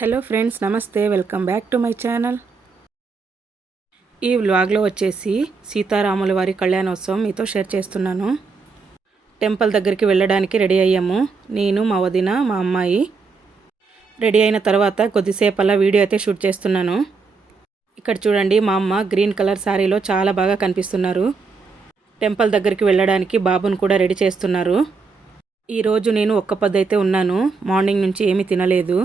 Hello friends, నమస్తే. Welcome back to my channel. ఈ వ్లాగ్లో వచ్చేసి సీతారాముల వారి కళ్యాణోత్సవం మీతో షేర్ చేస్తున్నాను. టెంపుల్ దగ్గరికి వెళ్ళడానికి రెడీ అయ్యాము. నేను, మా వదిన, మా అమ్మాయి. రెడీ అయిన తర్వాత కొద్దిసేపు అలా వీడియో అయితే షూట్ చేస్తున్నాను. ఇక్కడ చూడండి, మా అమ్మ గ్రీన్ కలర్ శారీలో చాలా బాగా కనిపిస్తున్నారు. టెంపుల్ దగ్గరికి వెళ్ళడానికి బాబును కూడా రెడీ చేస్తున్నారు. ఈరోజు నేను ఒక్క పొద్దైతే ఉన్నాను. మార్నింగ్ నుంచి ఏమీ తినలేదు.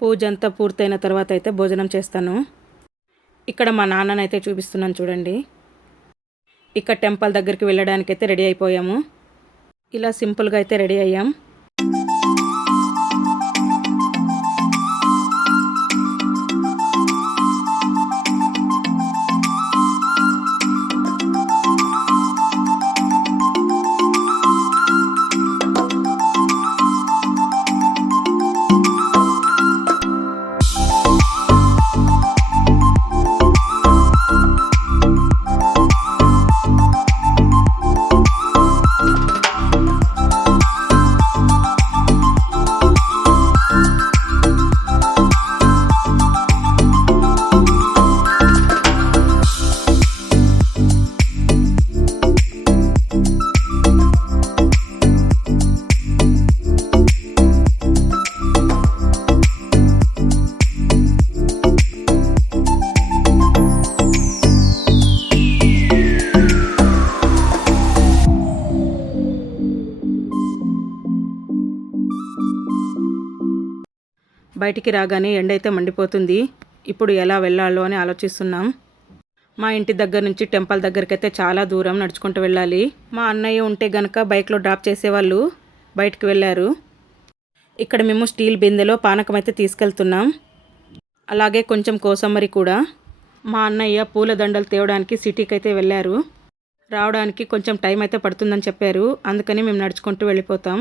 పూజ అంతా పూర్తయిన తర్వాత అయితే భోజనం చేస్తాను. ఇక్కడ మా నాన్ననైతే చూపిస్తున్నాను చూడండి. ఇక్కడ టెంపుల్ దగ్గరికి వెళ్ళడానికైతే రెడీ అయిపోయాము. ఇలా సింపుల్గా అయితే రెడీ అయ్యాం. బయటికి రాగానే ఎండ అయితే మండిపోతుంది. ఇప్పుడు ఎలా వెళ్ళాలో అని ఆలోచిస్తున్నాం. మా ఇంటి దగ్గర నుంచి టెంపుల్ దగ్గరికి అయితే చాలా దూరం నడుచుకుంటూ వెళ్ళాలి. మా అన్నయ్య ఉంటే గనక బైక్లో డ్రాప్ చేసేవాళ్ళు. బయటికి వెళ్ళారు. ఇక్కడ మేము స్టీల్ బిందెలో పానకం అయితే తీసుకెళ్తున్నాం. అలాగే కొంచెం కోసమ్మరి కూడా. మా అన్నయ్య పూల దండలు తేవడానికి సిటీకి అయితే వెళ్ళారు. రావడానికి కొంచెం టైం అయితే పడుతుందని చెప్పారు. అందుకని మేము నడుచుకుంటూ వెళ్ళిపోతాం.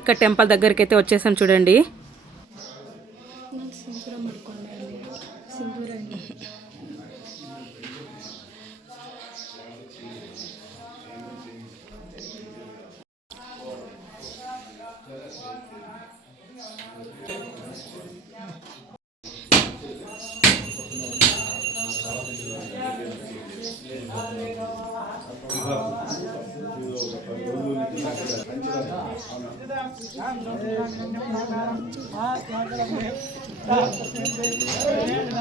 ఇక్కడ టెంపుల్ దగ్గరికి అయితే వచ్చేసాం చూడండి.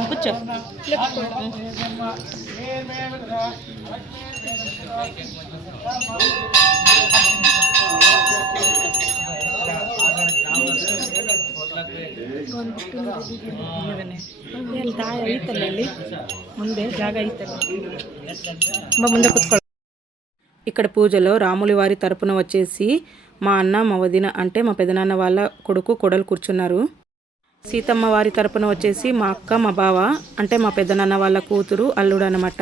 కూర్చో. ముందే జాగా ముందే కూర్చో. ఇక్కడ పూజలో రాములి వారి తరపున వచ్చేసి మా అన్న మా వదిన అంటే మా పెదనాన్న వాళ్ళ కొడుకు కొడలు కూర్చున్నారు. సీతమ్మ వారి తరపున వచ్చేసి మా అక్క మా బావ అంటే మా పెదనాన్న వాళ్ళ కూతురు అల్లుడు అనమాట.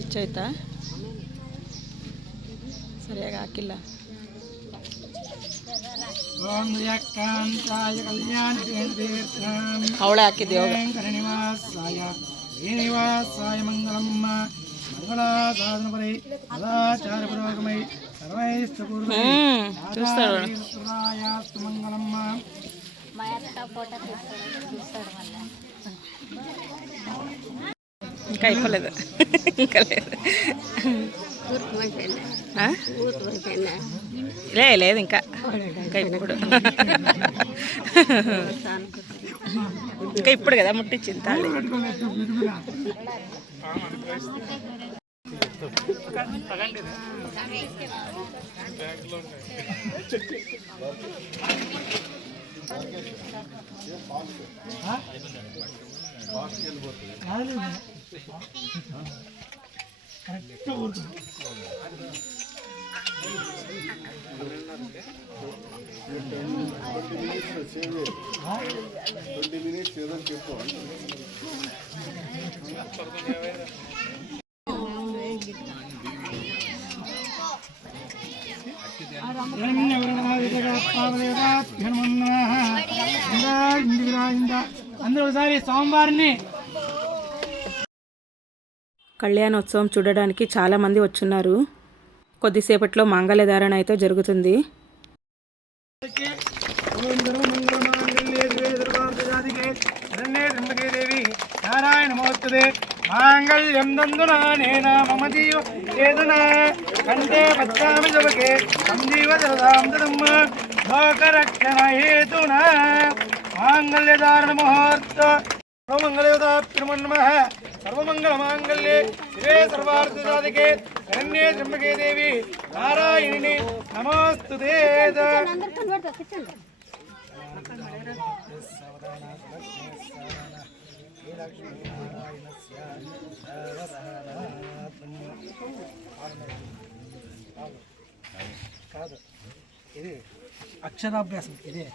ಇಚ್ಛಾಯ್ತಾ ಸರಿಯಾಗಿ ಹಾಕಿಲ್ಲ. ಅವಳೆ ಹಾಕಿದ್ದೆ ಶ್ರೀನಿವಾಸಾಯ ಮಂಗಳಮ್ಮ ಮಂಗಳಾಸಾಧನಪರೈ ಸದಾಚಾರಪುರೋಗಮೈ ಸರ್ವೈಸ್ತಪೂರ್ವೈಸ್ತರಾಯಾಸ್ತು ಮಂಗಳಮ್ಮ. ఇంకా అయిపోలేదు, ఇంకా లేదు, లేదు ఇంకా ఇంకా ఇప్పుడు ఇంకా ఇప్పుడు కదా ముట్టించింది తాళి. అందరూ ఒకసారి సోమవారిని కళ్యాణోత్సవం చూడడానికి చాలామంది వచ్చున్నారు. కొద్దిసేపట్లో మాంగళ్యధారణ అయితే జరుగుతుంది. నారాయణ మోస్తుదే మాంగళ్యం నందునా మమ జీవ చేదన కంటే పచ్చామి జపకే సంజీవ జలదాంతరమ్మ లోకరక్షణ హేతున మాంగళ్యధారణ ముహూర్త సర్వమంగళయుతాప్తిర్మన్మః సర్వమంగళమాంగళ్యే శివే సర్వార్థసాధికే శరణ్యే త్ర్యంబకే దేవి నారాయణిని నమోస్తుతే. కాదు ఇది అక్షరాభ్యాసం, ఇదే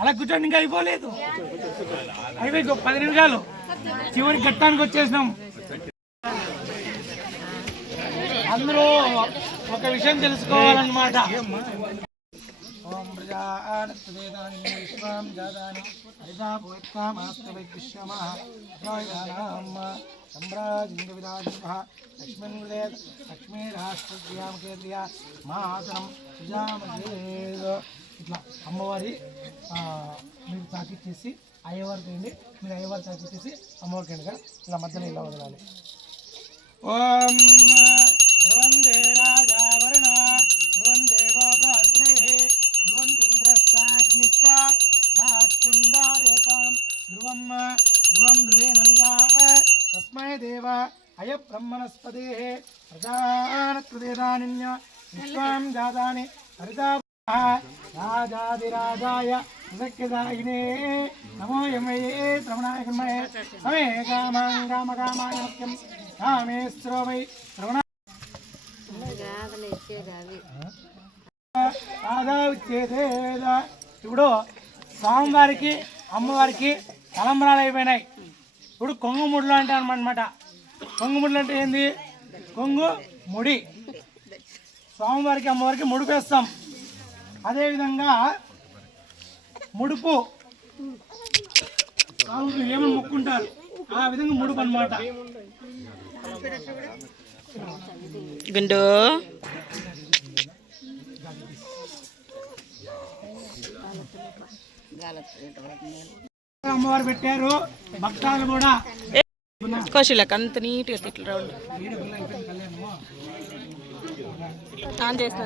అలా కూర్చోండి, ఇంకా అయిపోలేదు, అయిపోయి 10 నిమిషాలు చివరి ఘట్టానికి వచ్చేసినాం. అందరూ ఒక విషయం తెలుసుకోవాలన్నమాట. ఓం ప్రజానాని విశ్వం జాతాని హరితాపుత్తామాస్తవిశ్యమః జయనామ సంభ్రాజింగ విరాజిమః లక్ష్మీన్ వృదేత్ లక్ష్మీ రాష్ట్రజ్యామ కేంద్రియ మాతరం సుజామజేద. ఇట్లా అమ్మవారి మీరు తాకిచ్చేసి అయ్యవారికి వేయండి, మీరు అయ్యవారి తాకిచ్చేసి అమ్మవారికి వేయండి. ఇలా మధ్యలో ఇలా వదలాలి. ఓం ధ్రువందే రాజా వరుణ ధ్రువందే గోబ్రాహ్మణే ధ్రువంతింద్రశ్చాగ్నిశ్చ రాష్ట్రం దారేతాం ధ్రువం ధ్రువం ధ్రువేణ తస్మై దేవ అయ బ్రహ్మణస్పతే ప్రజానత్వదేదానిన్య విశ్వాం జాతాని హరితా రాజాదిరాజాయ సఖ్యదాయినే నమో యమయే శ్రవణాయ కర్మయే సమే కామాయ ముఖ్యం కామేశ్వరమై శ్రవణ ఇప్పుడు స్వామివారికి అమ్మవారికి తలంబరాలు అయిపోయినాయి. ఇప్పుడు కొంగు ముడులు అంటే అనమాట. కొంగు ముడులు అంటే ఏంది? కొంగు ముడి స్వామివారికి అమ్మవారికి ముడిపేస్తాం. అదేవిధంగా ముడుపు స్వాములు ఏమని మొక్కుంటారు ఆ విధంగా ముడుపు అన్నమాట. గుండు అమ్మవారు పెట్టారు. భక్తాలు కూడా కౌశల్యకు అంత నీట్గా తిట్లు రౌండ్ ఆన్ చేసిన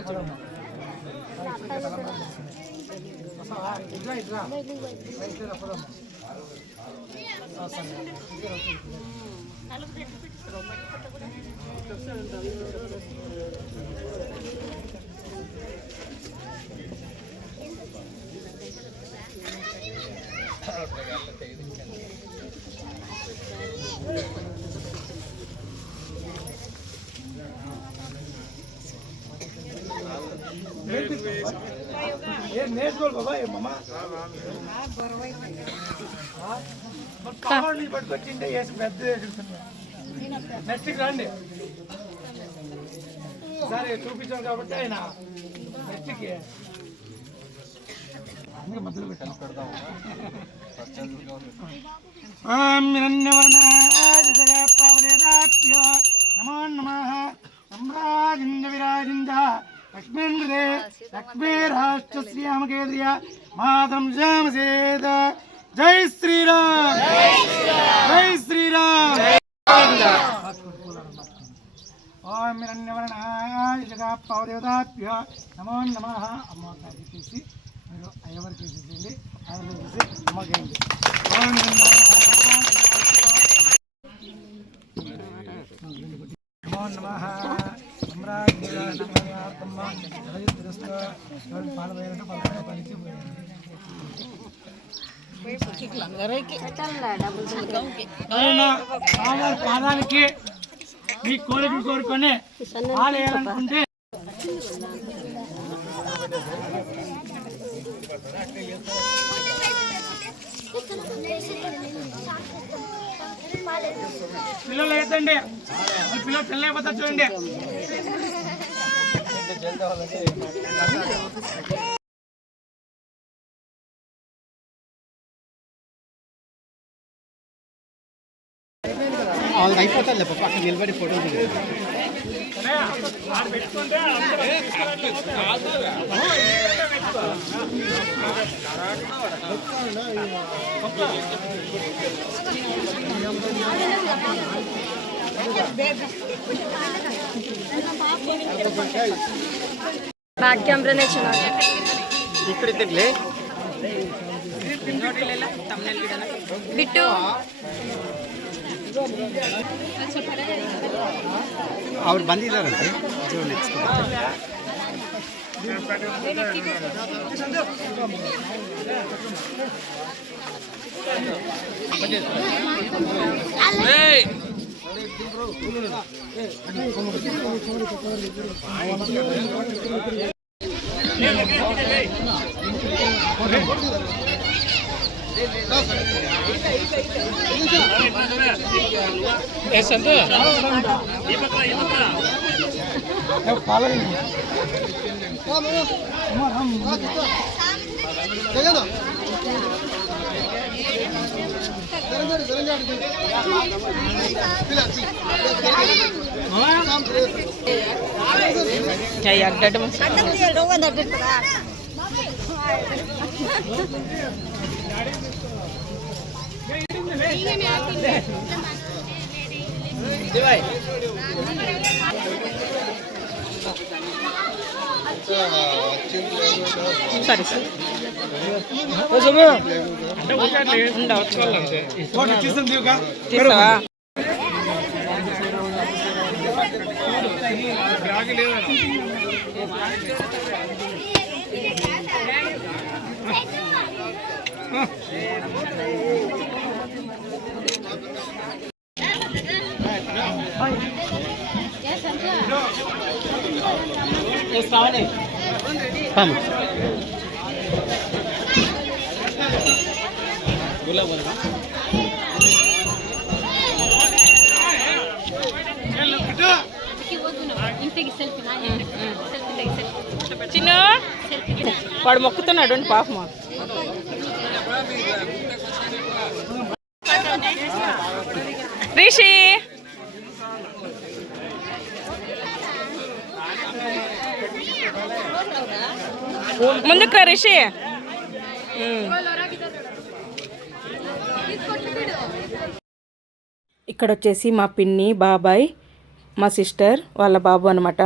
నేర్చుకోవాలి బాబా ఏమమ్మా కావాలి పట్టుకొచ్చింటే వేసి పెద్ద నెక్స్ట్కి రండి సరే చూపించాను కాబట్టి ఆయన నెక్స్ట్కి మొదలు పెట్టాను. నమో నమః సమ్రాజింద విరాజింద లక్ష్మీంద్రే లక్ష్మీరాష్ట్రశ్రీయామకేంద్రియ మాతం శ్యామసేద. జై శ్రీరామ్ జై శ్రీరామ్. ఓం హిరణ్యవర్ణాయ జగత్పావదేవతాభ్యో నమో నమః. అమ్మవారి చేసి మీరు అయ్యవారికి చేసేయండి, అయ్యవారికి చేసి అమ్మకేయండి. ఓం నమో నమః పాదాలకి మీ కోరికలు కోరుకొని పాలేయాలనుకుంటే పిల్లలు ఎత్తండి, పిల్లలు పిల్లలైపోతా చూడండి. అయిపోతుంది పక్క నిలబడి ఫోటో ಬ್ಯಾಕ್ ಕ್ಯಾಮ್ರಾನೇ ಚೆನ್ನಾಗಿ ಇಕ್ಕಡಿದ್ದಿರ್ಲಿ ಬಿಟ್ಟು ಅವ್ರು ಬಂದಿದ್ದಾರಂತೆ సరే సార్ తీసావా Vamos. చిన్న వాడు మొక్కుతున్నాడు పాపమా. రిషి ముందుకు రా రిషి. ఇక్కడ వచ్చేసి మా పిన్ని, బాబాయ్, మా సిస్టర్ వాళ్ళ బాబు అనమాట.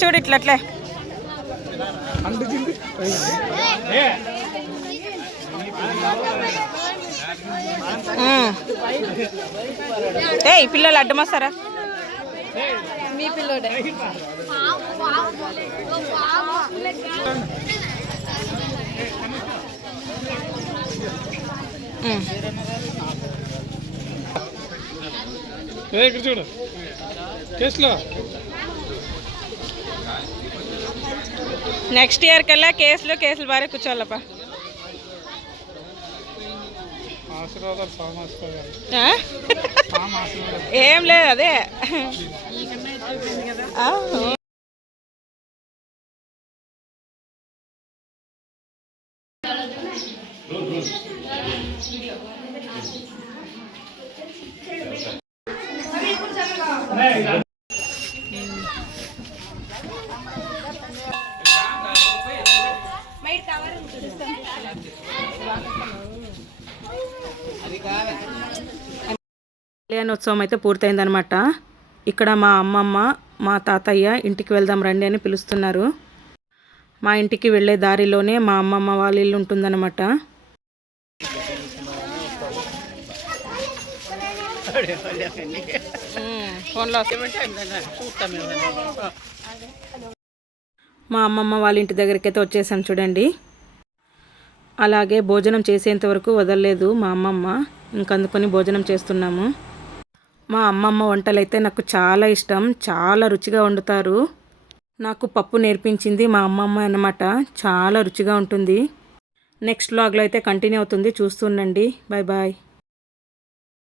చూడు ఇట్లట్లే ఏ పిల్లలు అడ్డమొస్తారా? మీ పిల్లోడే. ఇక్కడ చూడు కేసులో నెక్స్ట్ ఇయర్ కల్లా కేసులు బారే కూర్చోవాలప్ప. ఆశీర్వాదాలు సామాజిక ఏం లేదు అదే. కళ్యాణోత్సవం అయితే పూర్తయిందనమాట. ఇక్కడ మా అమ్మమ్మ, మా తాతయ్య ఇంటికి వెళ్దాం రండి అని పిలుస్తున్నారు. మా ఇంటికి వెళ్ళే దారిలోనే మా అమ్మమ్మ వాళ్ళ ఇల్లు ఉంటుందన్నమాట. మా అమ్మమ్మ వాళ్ళ ఇంటి దగ్గరికి అయితే వచ్చేసాం చూడండి. అలాగే భోజనం చేసేంత వరకు వదలలేదు మా అమ్మమ్మ. ఇంకందుకొని భోజనం చేస్తున్నాము. మా అమ్మమ్మ వంటలు అయితే నాకు చాలా ఇష్టం, చాలా రుచిగా వండుతారు. నాకు పప్పు నేర్పించింది మా అమ్మమ్మ అన్నమాట. చాలా రుచిగా ఉంటుంది. నెక్స్ట్ వ్లాగ్లో అయితే కంటిన్యూ అవుతుంది, చూస్తుండండి. Bye bye.